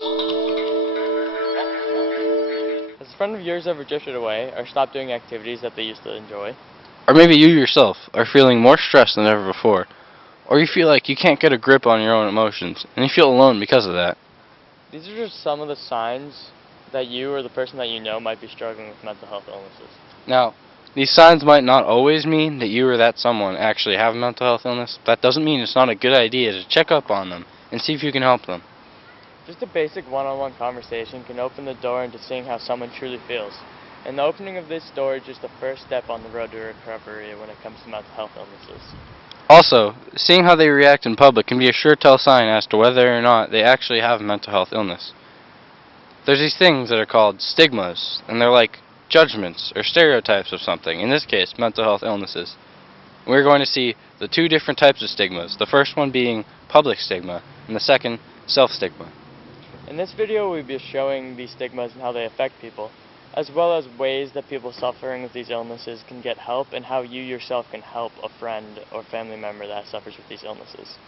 Has a friend of yours ever drifted away or stopped doing activities that they used to enjoy? Or maybe you yourself are feeling more stressed than ever before. Or you feel like you can't get a grip on your own emotions, and you feel alone because of that. These are just some of the signs that you or the person that you know might be struggling with mental health illnesses. Now, these signs might not always mean that you or that someone actually have a mental health illness. That doesn't mean it's not a good idea to check up on them and see if you can help them. Just a basic one-on-one conversation can open the door into seeing how someone truly feels. And the opening of this door is just the first step on the road to recovery when it comes to mental health illnesses. Also, seeing how they react in public can be a sure tell sign as to whether or not they actually have a mental health illness. There's these things that are called stigmas, and they're like judgments or stereotypes of something, in this case, mental health illnesses. We're going to see the two different types of stigmas, the first one being public stigma, and the second, self-stigma. In this video, we'll be showing these stigmas and how they affect people, as well as ways that people suffering with these illnesses can get help and how you yourself can help a friend or family member that suffers with these illnesses.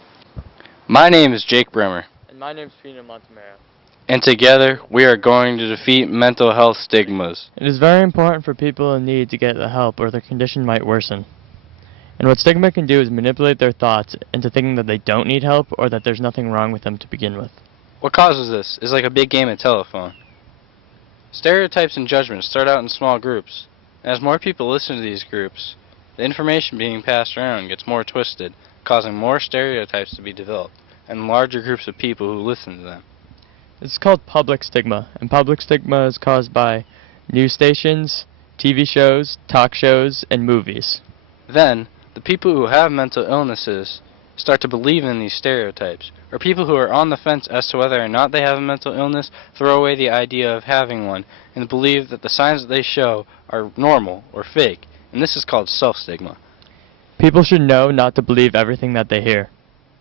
My name is Jake Bremer, And my name is Pino Montemero. and together we are going to defeat mental health stigmas. It is very important for people in need to get the help or their condition might worsen. And what stigma can do is manipulate their thoughts into thinking that they don't need help or that there's nothing wrong with them to begin with. What causes this is like a big game of telephone. Stereotypes and judgments start out in small groups. As more people listen to these groups, the information being passed around gets more twisted, causing more stereotypes to be developed, and larger groups of people who listen to them. It's called public stigma, and public stigma is caused by news stations, TV shows, talk shows, and movies. Then, the people who have mental illnesses start to believe in these stereotypes, or people who are on the fence as to whether or not they have a mental illness throw away the idea of having one and believe that the signs that they show are normal or fake, and this is called self-stigma. People should know not to believe everything that they hear.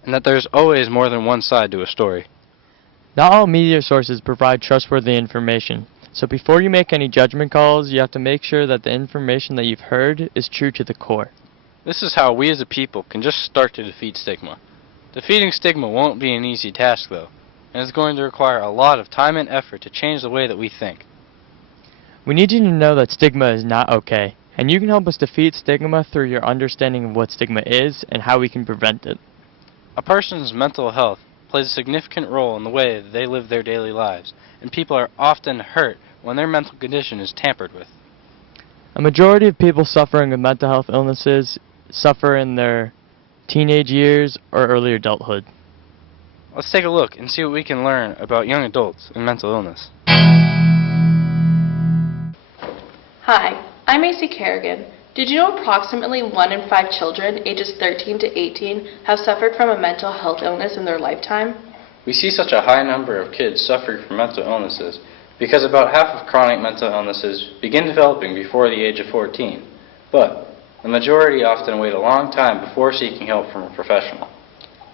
And that there's always more than one side to a story. Not all media sources provide trustworthy information, so before you make any judgment calls, you have to make sure that the information that you've heard is true to the core. This is how we as a people can just start to defeat stigma. Defeating stigma won't be an easy task though, and it's going to require a lot of time and effort to change the way that we think. We need you to know that stigma is not okay, and you can help us defeat stigma through your understanding of what stigma is and how we can prevent it. A person's mental health plays a significant role in the way that they live their daily lives, and people are often hurt when their mental condition is tampered with. A majority of people suffering with mental health illnesses suffer in their teenage years or early adulthood. Let's take a look and see what we can learn about young adults and mental illness. Hi, I'm Macy Kerrigan. Did you know approximately 1 in 5 children ages 13 to 18 have suffered from a mental health illness in their lifetime? We see such a high number of kids suffering from mental illnesses because about half of chronic mental illnesses begin developing before the age of 14. But the majority often wait a long time before seeking help from a professional.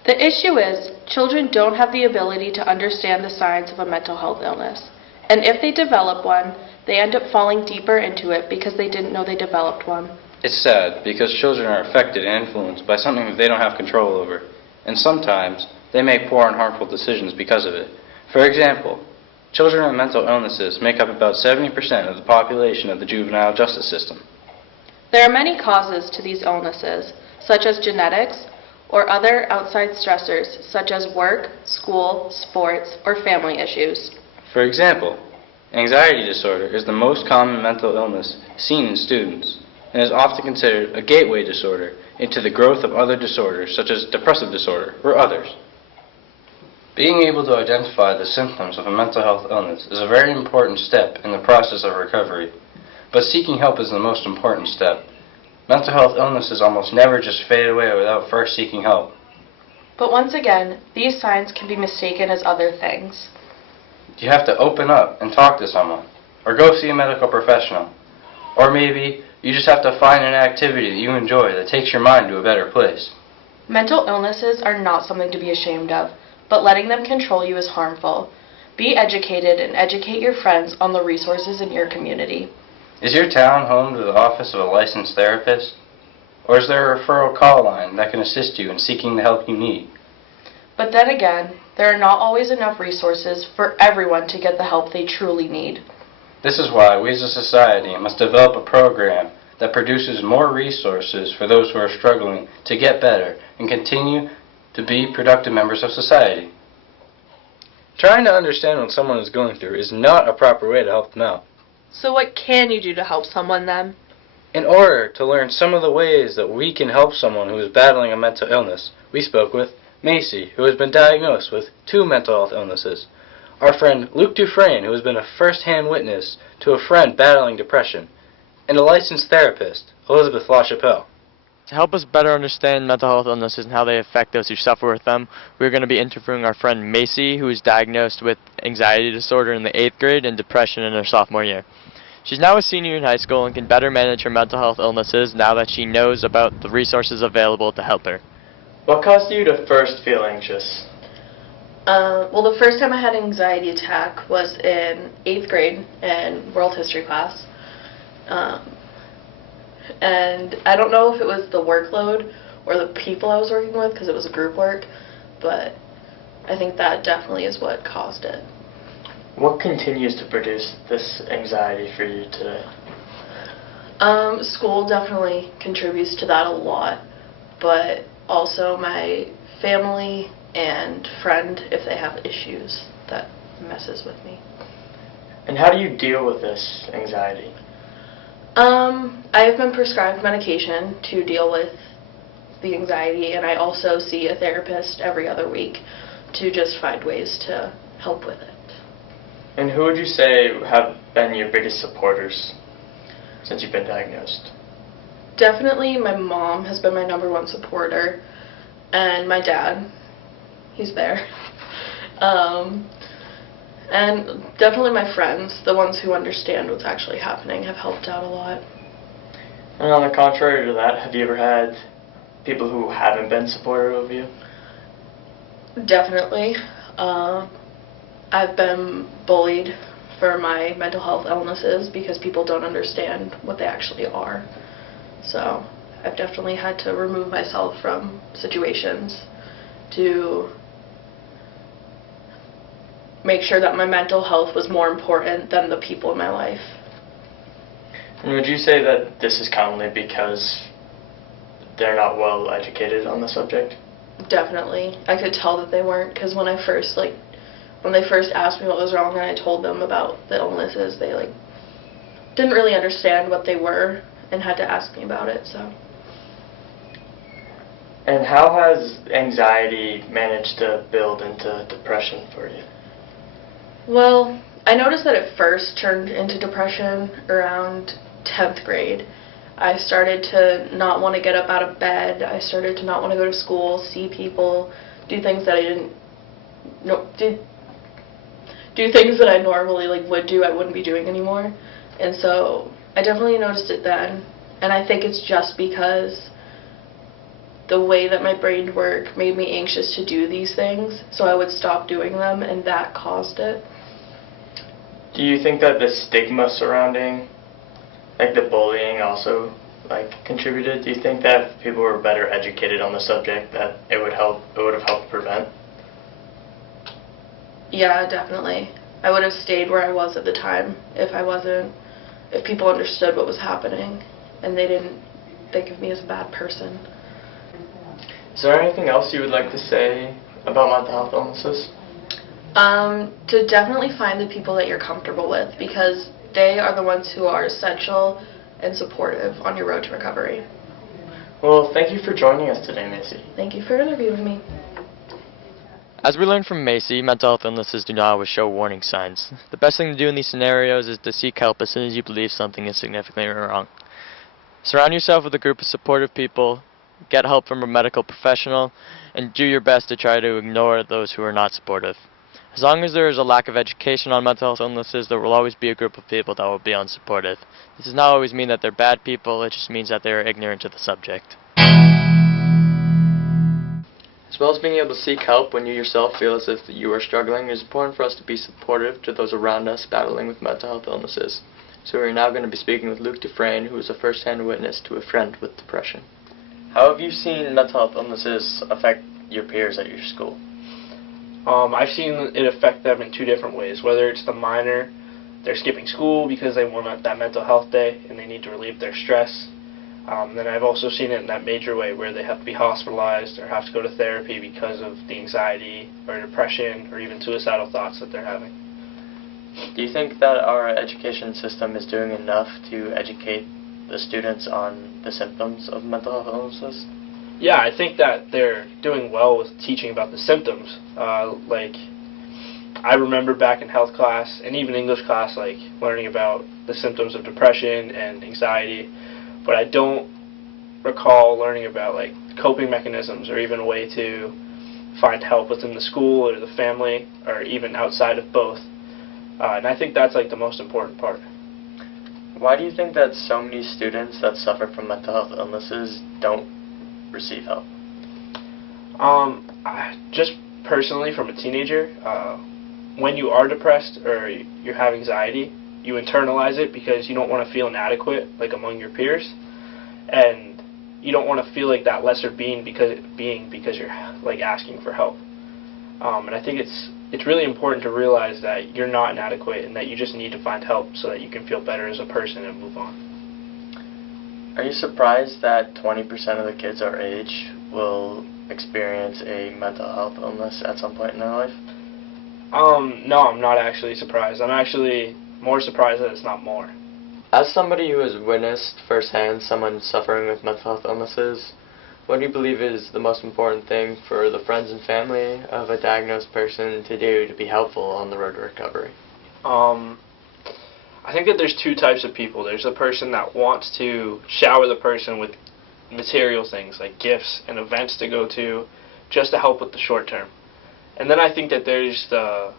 The issue is, children don't have the ability to understand the signs of a mental health illness. And if they develop one, they end up falling deeper into it because they didn't know they developed one. It's sad because children are affected and influenced by something that they don't have control over, and sometimes they make poor and harmful decisions because of it. For example, children with mental illnesses make up about 70% of the population of the juvenile justice system. There are many causes to these illnesses, such as genetics or other outside stressors such as work, school, sports, or family issues. For example, anxiety disorder is the most common mental illness seen in students and is often considered a gateway disorder into the growth of other disorders such as depressive disorder or others. Being able to identify the symptoms of a mental health illness is a very important step in the process of recovery, but seeking help is the most important step. Mental health illnesses almost never just fade away without first seeking help. But once again, these signs can be mistaken as other things. You have to open up and talk to someone, or go see a medical professional. Or maybe you just have to find an activity that you enjoy that takes your mind to a better place. Mental illnesses are not something to be ashamed of, but letting them control you is harmful. Be educated and educate your friends on the resources in your community. Is your town home to the office of a licensed therapist? Or is there a referral call line that can assist you in seeking the help you need? But then again, there are not always enough resources for everyone to get the help they truly need. This is why we as a society must develop a program that produces more resources for those who are struggling to get better and continue to be productive members of society. Trying to understand what someone is going through is not a proper way to help them out. So what can you do to help someone then? In order to learn some of the ways that we can help someone who is battling a mental illness, we spoke with Macy, who has been diagnosed with 2 mental health illnesses, our friend Luke Dufresne, who has been a first-hand witness to a friend battling depression, and a licensed therapist, Elizabeth LaChapelle. To help us better understand mental health illnesses and how they affect those who suffer with them, we're going to be interviewing our friend Macy, who is diagnosed with anxiety disorder in the 8th grade and depression in her sophomore year. She's now a senior in high school and can better manage her mental health illnesses now that she knows about the resources available to help her. What caused you to first feel anxious? Well, the first time I had an anxiety attack was in 8th grade in world history class. And I don't know if it was the workload or the people I was working with, because it was a group work, but I think that definitely is what caused it. What continues to produce this anxiety for you today? School definitely contributes to that a lot, but also my family and friend, if they have issues, that messes with me. And how do you deal with this anxiety? I have been prescribed medication to deal with the anxiety, and I also see a therapist every other week to just find ways to help with it. And who would you say have been your biggest supporters since you've been diagnosed? Definitely my mom has been my #1 supporter, and my dad, he's there. And definitely my friends, the ones who understand what's actually happening, have helped out a lot. And on the contrary to that, have you ever had people who haven't been supportive of you? Definitely. I've been bullied for my mental health illnesses because people don't understand what they actually are. So I've definitely had to remove myself from situations to make sure that my mental health was more important than the people in my life. And would you say that this is commonly because they're not well educated on the subject? Definitely. I could tell that they weren't, because when they first asked me what was wrong and I told them about the illnesses, they didn't really understand what they were and had to ask me about it. So. And how has anxiety managed to build into depression for you? Well, I noticed that it first turned into depression around 10th grade. I started to not want to get up out of bed. I started to not want to go to school, see people, do things that I didn't do things that I normally would do, I wouldn't be doing anymore. And so I definitely noticed it then. And I think it's just because the way that my brain worked made me anxious to do these things, so I would stop doing them, and that caused it. Do you think that the stigma surrounding the bullying also contributed? Do you think that if people were better educated on the subject that it would have helped prevent? Yeah, definitely. I would have stayed where I was at the time if people understood what was happening and they didn't think of me as a bad person. Is there anything else you would like to say about mental health illnesses? To definitely find the people that you're comfortable with, because they are the ones who are essential and supportive on your road to recovery. Well, thank you for joining us today, Macy. Thank you for interviewing me. As we learned from Macy, mental health illnesses do not always show warning signs. The best thing to do in these scenarios is to seek help as soon as you believe something is significantly wrong. Surround yourself with a group of supportive people, get help from a medical professional, and do your best to try to ignore those who are not supportive. As long as there is a lack of education on mental health illnesses, there will always be a group of people that will be unsupportive. This does not always mean that they're bad people, it just means that they are ignorant to the subject. As well as being able to seek help when you yourself feel as if you are struggling, it is important for us to be supportive to those around us battling with mental health illnesses. So we are now going to be speaking with Luke Dufresne, who is a first-hand witness to a friend with depression. How have you seen mental health illnesses affect your peers at your school? I've seen it affect them in two different ways, whether it's the minor, they're skipping school because they want that mental health day and they need to relieve their stress. Then I've also seen it in that major way where they have to be hospitalized or have to go to therapy because of the anxiety or depression or even suicidal thoughts that they're having. Do you think that our education system is doing enough to educate the students on the symptoms of mental health illnesses? Yeah, I think that they're doing well with teaching about the symptoms. Like, I remember back in health class and even English class, like, learning about the symptoms of depression and anxiety, but I don't recall learning about, like, coping mechanisms or even a way to find help within the school or the family or even outside of both. And I think that's, like, the most important part. Why do you think that so many students that suffer from mental health illnesses don't receive help? Just personally, from a teenager, when you are depressed or you have anxiety, you internalize it because you don't want to feel inadequate, like, among your peers, and you don't want to feel like that lesser being because you're, like, asking for help. And I think it's really important to realize that you're not inadequate and that you just need to find help so that you can feel better as a person and move on. Are you surprised that 20% of the kids our age will experience a mental health illness at some point in their life? No, I'm not actually surprised. I'm actually more surprised that it's not more. As somebody who has witnessed firsthand someone suffering with mental health illnesses, what do you believe is the most important thing for the friends and family of a diagnosed person to do to be helpful on the road to recovery? I think that there's two types of people. There's a person that wants to shower the person with material things like gifts and events to go to just to help with the short term. And then I think that there's the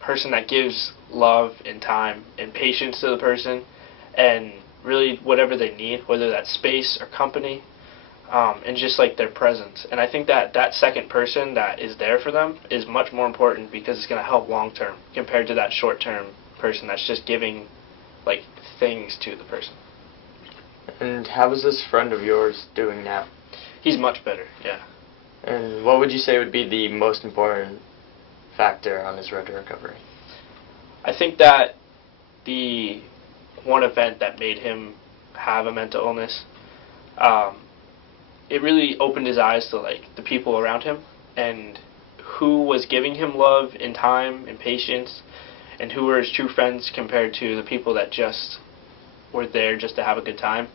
person that gives love and time and patience to the person and really whatever they need, whether that's space or company, and just like their presence. And I think that that second person that is there for them is much more important because it's going to help long term compared to that short term person that's just giving, like, things to the person. And how is this friend of yours doing now? He's much better, yeah. And what would you say would be the most important factor on his road to recovery? I think that the one event that made him have a mental illness, it really opened his eyes to, like, the people around him and who was giving him love and time and patience and who were his true friends compared to the people that just were there just to have a good time.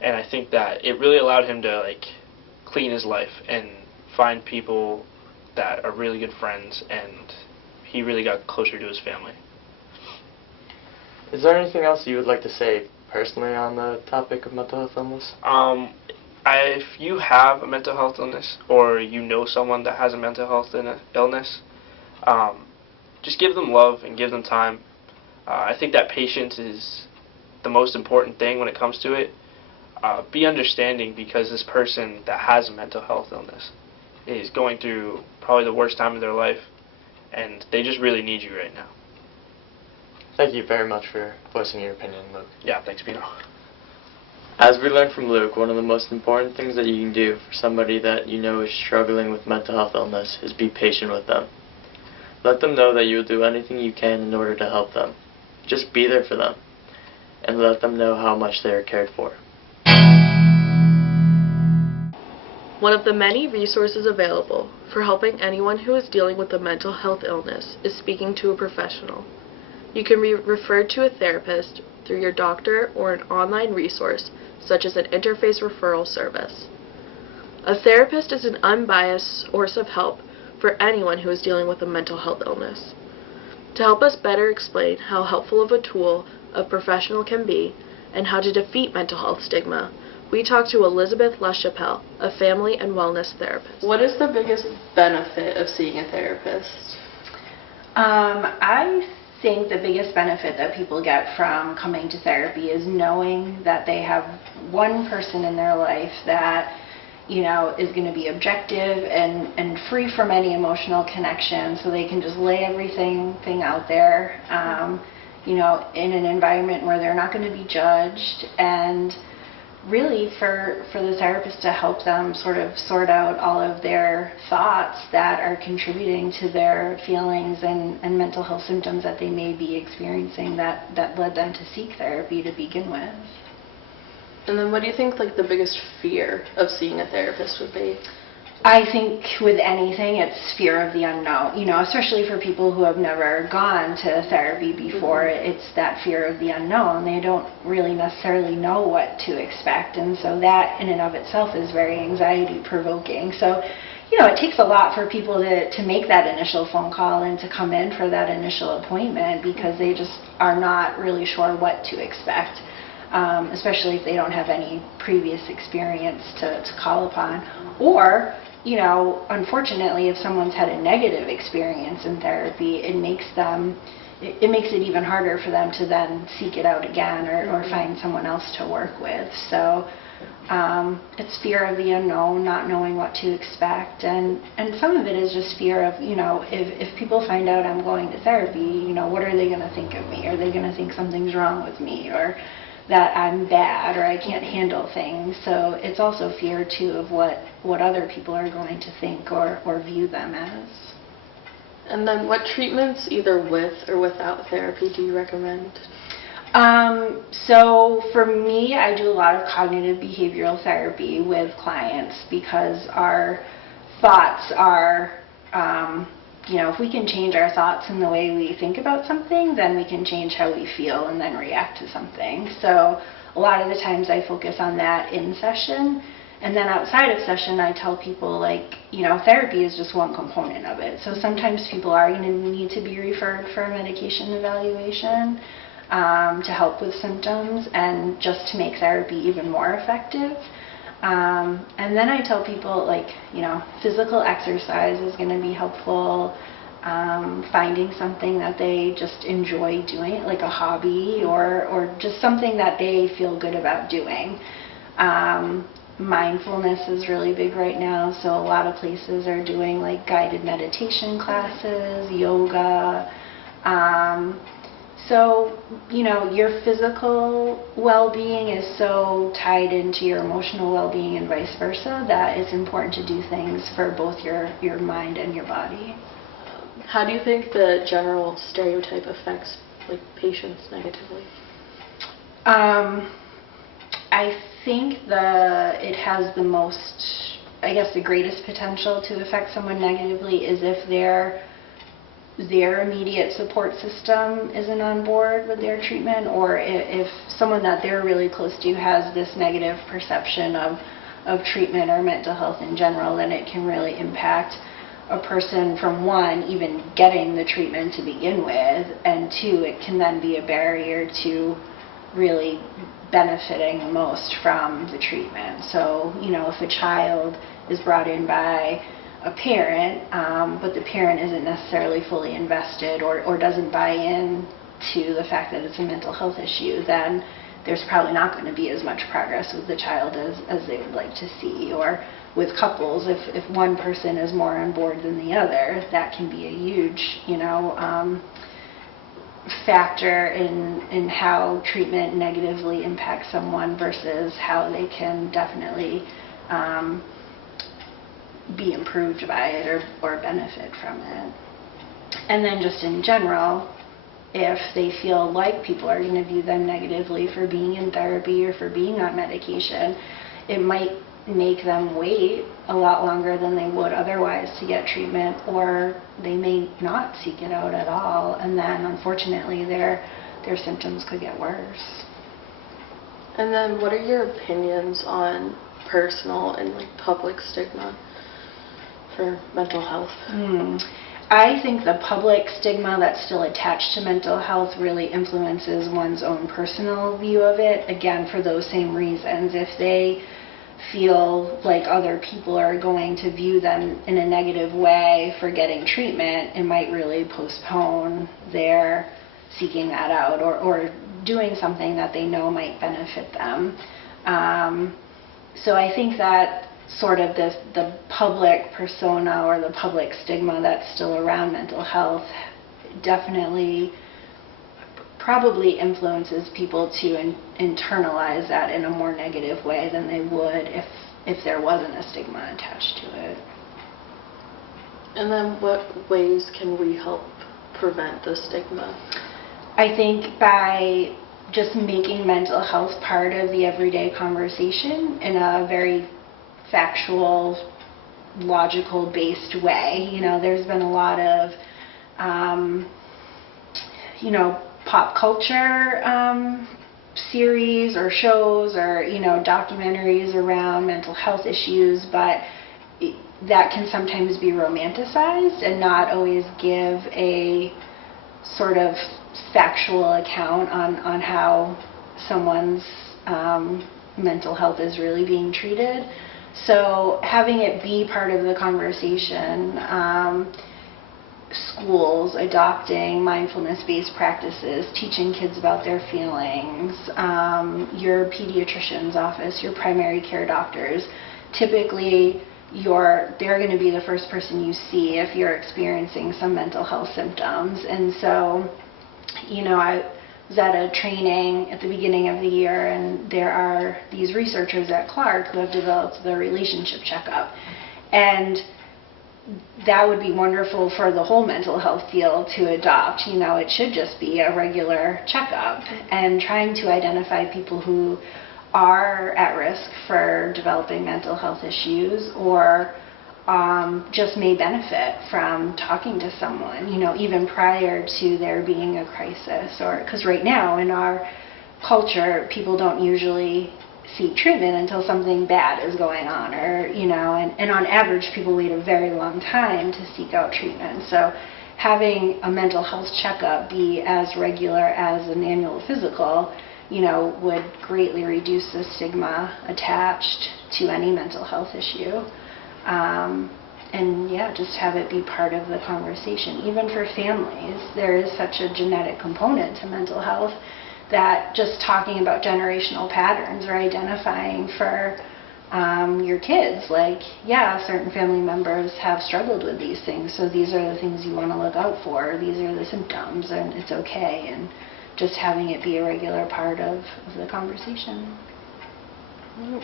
And I think that it really allowed him to, like, clean his life and find people that are really good friends, and he really got closer to his family. Is there anything else you would like to say personally on the topic of mental health illness? If you have a mental health illness or you know someone that has a mental health illness, just give them love and give them time. I think that patience is the most important thing when it comes to it. Be understanding because this person that has a mental health illness is going through probably the worst time of their life, and they just really need you right now. Thank you very much for voicing your opinion, Luke. Yeah, thanks, Pino. As we learned from Luke, one of the most important things that you can do for somebody that you know is struggling with mental health illness is be patient with them. Let them know that you'll do anything you can in order to help them. Just be there for them, and let them know how much they are cared for. One of the many resources available for helping anyone who is dealing with a mental health illness is speaking to a professional. You can be referred to a therapist through your doctor or an online resource such as an interface referral service. A therapist is an unbiased source of help for anyone who is dealing with a mental health illness. To help us better explain how helpful of a tool a professional can be and how to defeat mental health stigma, we talked to Elizabeth LaChapelle, a family and wellness therapist. What is the biggest benefit of seeing a therapist? I think the biggest benefit that people get from coming to therapy is knowing that they have one person in their life that, you know, is going to be objective and free from any emotional connection, so they can just lay everything out there, you know, in an environment where they're not going to be judged, and really for the therapist to help them sort of sort out all of their thoughts that are contributing to their feelings and mental health symptoms that they may be experiencing that led them to seek therapy to begin with. And then what do you think like the biggest fear of seeing a therapist would be? I think with anything, it's fear of the unknown, you know, especially for people who have never gone to therapy before. It's that fear of the unknown. They don't really necessarily know what to expect, and so that in and of itself is very anxiety provoking. So, you know, it takes a lot for people to make that initial phone call and to come in for that initial appointment because they just are not really sure what to expect. Especially if they don't have any previous experience to call upon. Or, you know, unfortunately, if someone's had a negative experience in therapy, it makes it even harder for them to then seek it out again or find someone else to work with. So it's fear of the unknown, not knowing what to expect, and some of it is just fear of, you know, if people find out I'm going to therapy, you know, what are they going to think of me? Are they going to think something's wrong with me, or that I'm bad, or I can't handle things? So it's also fear too of what other people are going to think or view them as. And then what treatments, either with or without therapy, do you recommend? So for me, I do a lot of cognitive behavioral therapy with clients because our thoughts are, you know, if we can change our thoughts and the way we think about something, then we can change how we feel and then react to something. So a lot of the times I focus on that in session. And then outside of session, I tell people, like, you know, therapy is just one component of it. So sometimes people are going to need to be referred for a medication evaluation to help with symptoms and just to make therapy even more effective. And then I tell people, like, you know, physical exercise is going to be helpful. Finding something that they just enjoy doing, like a hobby or just something that they feel good about doing. Mindfulness is really big right now, so a lot of places are doing like guided meditation classes, yoga. So, you know, your physical well-being is so tied into your emotional well-being and vice versa that it's important to do things for both your mind and your body. How do you think the general stereotype affects like patients negatively? I think it has the most, I guess the greatest potential to affect someone negatively is if their immediate support system isn't on board with their treatment, or if someone that they're really close to has this negative perception of treatment or mental health in general, then it can really impact a person from one, even getting the treatment to begin with, and two, it can then be a barrier to really benefiting the most from the treatment. So, you know, if a child is brought in by a parent, but the parent isn't necessarily fully invested or doesn't buy in to the fact that it's a mental health issue, then there's probably not going to be as much progress with the child as they would like to see. Or with couples, if one person is more on board than the other, that can be a huge, you know, factor in how treatment negatively impacts someone versus how they can definitely be improved by it or benefit from it. And then just in general, if they feel like people are going to view them negatively for being in therapy or for being on medication, it might make them wait a lot longer than they would otherwise to get treatment, or they may not seek it out at all, and then unfortunately their symptoms could get worse. And then what are your opinions on personal and like public stigma for mental health? I think the public stigma that's still attached to mental health really influences one's own personal view of it, again for those same reasons. If they feel like other people are going to view them in a negative way for getting treatment, it might really postpone their seeking that out or doing something that they know might benefit them. So I think that sort of the public persona or the public stigma that's still around mental health definitely probably influences people to internalize that in a more negative way than they would if there wasn't a stigma attached to it. And then what ways can we help prevent the stigma? I think by just making mental health part of the everyday conversation in a very factual, logical-based way. You know, there's been a lot of, pop culture series or shows or, documentaries around mental health issues, but that can sometimes be romanticized and not always give a sort of factual account on how someone's mental health is really being treated. So having it be part of the conversation, schools adopting mindfulness-based practices, teaching kids about their feelings, your pediatrician's office, your primary care doctors, typically they're going to be the first person you see if you're experiencing some mental health symptoms. And so, I was at a training at the beginning of the year, and there are these researchers at Clark who have developed the relationship checkup. And that would be wonderful for the whole mental health field to adopt. It should just be a regular checkup, and trying to identify people who are at risk for developing mental health issues or just may benefit from talking to someone, even prior to there being a crisis. Or because right now in our culture, people don't usually seek treatment until something bad is going on, or and on average people wait a very long time to seek out treatment. So having a mental health checkup be as regular as an annual physical would greatly reduce the stigma attached to any mental health issue. And just have it be part of the conversation. Even for families, there is such a genetic component to mental health that just talking about generational patterns or identifying for your kids, certain family members have struggled with these things, so these are the things you want to look out for, these are the symptoms, and it's okay. And just having it be a regular part of the conversation.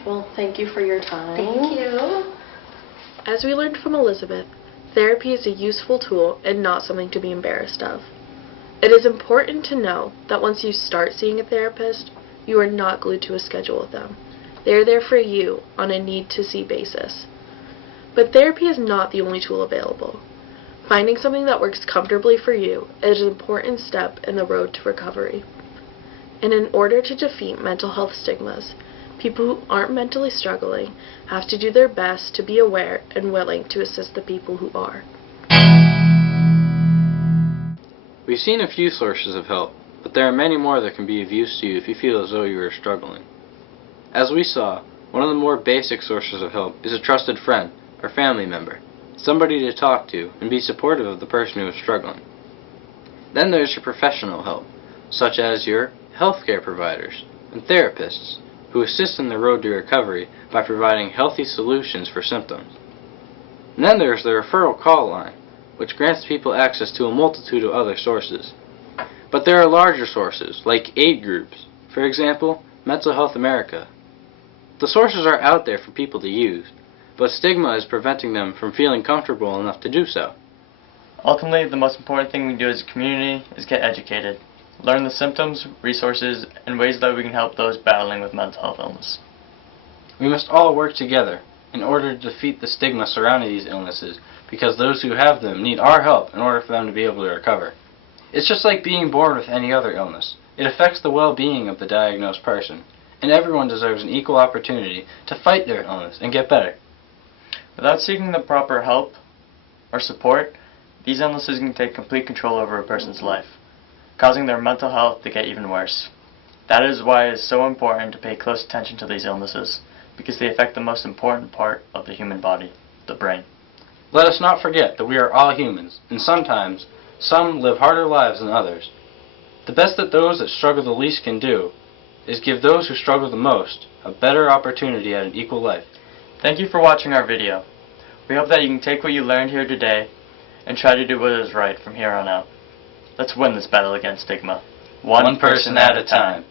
Well, thank you for your time. Thank you. As we learned from Elizabeth, therapy is a useful tool and not something to be embarrassed of. It is important to know that once you start seeing a therapist, you are not glued to a schedule with them. They are there for you on a need-to-see basis. But therapy is not the only tool available. Finding something that works comfortably for you is an important step in the road to recovery. And in order to defeat mental health stigmas, people who aren't mentally struggling have to do their best to be aware and willing to assist the people who are. We've seen a few sources of help, but there are many more that can be of use to you if you feel as though you are struggling. As we saw, one of the more basic sources of help is a trusted friend or family member, somebody to talk to and be supportive of the person who is struggling. Then there's your professional help, such as your healthcare providers and therapists, who assist in the road to recovery by providing healthy solutions for symptoms. And then there's the referral call line, which grants people access to a multitude of other sources. But there are larger sources, like aid groups, for example, Mental Health America. The sources are out there for people to use, but stigma is preventing them from feeling comfortable enough to do so. Ultimately, the most important thing we do as a community is get educated. Learn the symptoms, resources, and ways that we can help those battling with mental health illness. We must all work together in order to defeat the stigma surrounding these illnesses, because those who have them need our help in order for them to be able to recover. It's just like being born with any other illness. It affects the well-being of the diagnosed person, and everyone deserves an equal opportunity to fight their illness and get better. Without seeking the proper help or support, these illnesses can take complete control over a person's life, causing their mental health to get even worse. That is why it is so important to pay close attention to these illnesses, because they affect the most important part of the human body, the brain. Let us not forget that we are all humans, and sometimes some live harder lives than others. The best that those that struggle the least can do is give those who struggle the most a better opportunity at an equal life. Thank you for watching our video. We hope that you can take what you learned here today and try to do what is right from here on out. Let's win this battle against stigma. one person at a time.